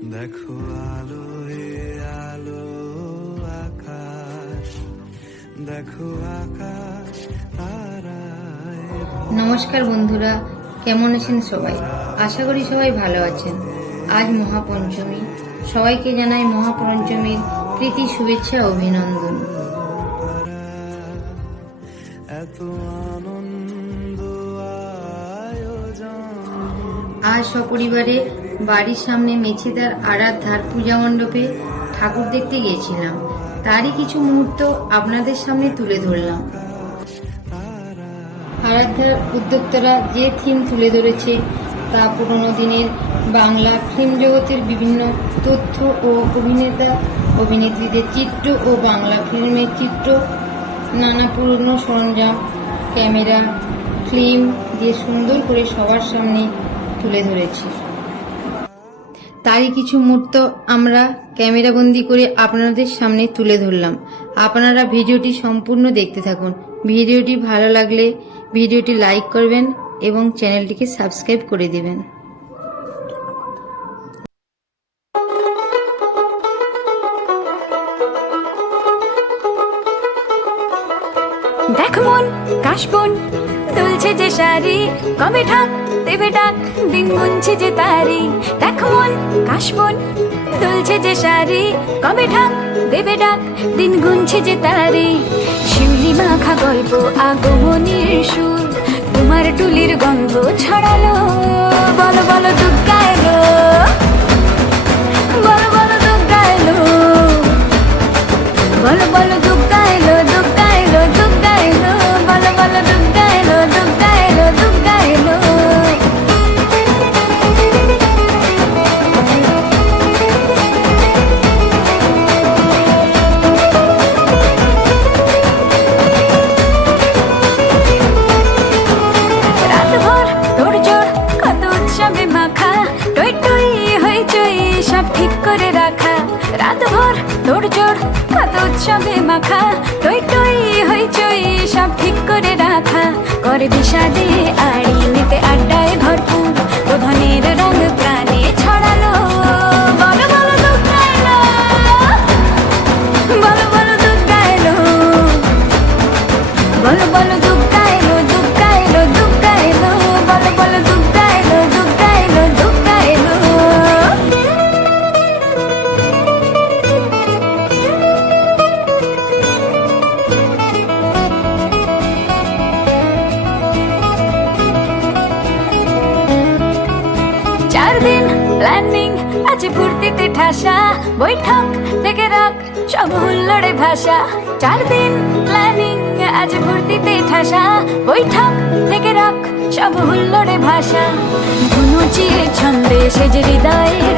দেখো আলোয় আলো আকাশ, দেখো আকাশ তারায়। নমস্কার বন্ধুরা, কেমন আছেন সবাই? আশা করি সবাই ভালো আছেন। আজ মহাপঞ্চমী, সবাইকে জানাই মহাপঞ্চমীর প্রীতি শুভেচ্ছা অভিনন্দন। এত আনন্দ আয়োজন। আজ সপরিবারে বাড়ির সামনে মেছেদার আরাধ্যার পূজা মণ্ডপে ঠাকুর দেখতে গিয়েছিলাম। তারই কিছু মুহূর্ত আপনাদের সামনে তুলে ধরলাম। আরাধ্যার উদ্যোক্তারা যে থিম তুলে ধরেছে তা পুরনো দিনের বাংলা ফিল্ম জগতের বিভিন্ন তথ্য ও অভিনেতা অভিনেত্রীদের চিত্র ও বাংলা ফিল্মের চিত্র, নানা পুরনো সরঞ্জাম, ক্যামেরা, ফিল্ম দিয়ে সুন্দর করে সবার সামনে তুলে ধরেছে। তারই কিছু মুহূর্ত আমরা ক্যামেরাবন্দি করে আপনাদের সামনে তুলে ধরলাম। আপনারা ভিডিওটি সম্পূর্ণ দেখতে থাকুন। ভিডিওটি ভালো লাগলে ভিডিওটি লাইক করবেন এবং চ্যানেলটিকে সাবস্ক্রাইব করে দেবেন। দেখ মন কাশবন দুলছে যে শাড়ি, কবে ঠাক দেবে ডাক, দিন গুনছে যে তারি। দেখ মন কাশবন দুলছে যে শাড়ি, কবে ঠাক দেবে ডাক, দিন গুনছে যে তারি। শিউলি মাখা গল্প আগমনীর সুর, তোমার টুলির গন্ধ ছড়ালো। বলো বলো দুগ্গা এলো, বলো বলো দুগ্গা এলো, বলো বলো দুগ্গা এলো, দুগ্গা এলো, দুগ্গা এলো, বলো বলো দুগ্গা এলো, দুগ্গা এলো, দুগ্গা এলো। রাতভর তোড়জোড় কত উৎসবে মাখা, টই টই হইচই সব ঠিক করে রাখা। রাতভর তোড়জোড় কত উৎসবে মাখা, টই টই হইচই সব ঠিক করে রাখা। করে বিষাদে আড়ি নিতে আড্ডায় ভরপুর, প্রধানের রঙ প্রাণে ছড়ালো। বলো বলো দুগ্গা এলো, বলো বলো দুগ্গা এলো, বলো বলো দুগ্গা এলো, দুগ্গা এলো, দুগ্গা এলো, বলো বলো দুগ্গা এলো, দুগ্গা এলো, দুগ্গা এলো। চার দিন প্ল্যানিং আছে ফুর্তিতে ঠাসা, বৈঠক থেকে রাখ সব হুল্লোড়ে ভাষা। চার দিন প্ল্যানিং আছে ফুর্তিতে ঠাসা, বৈঠক থেকে রাখ সব হুল্লোড়ে ভাষা। ধুনুচির ছন্দে সেজে হৃদয়ে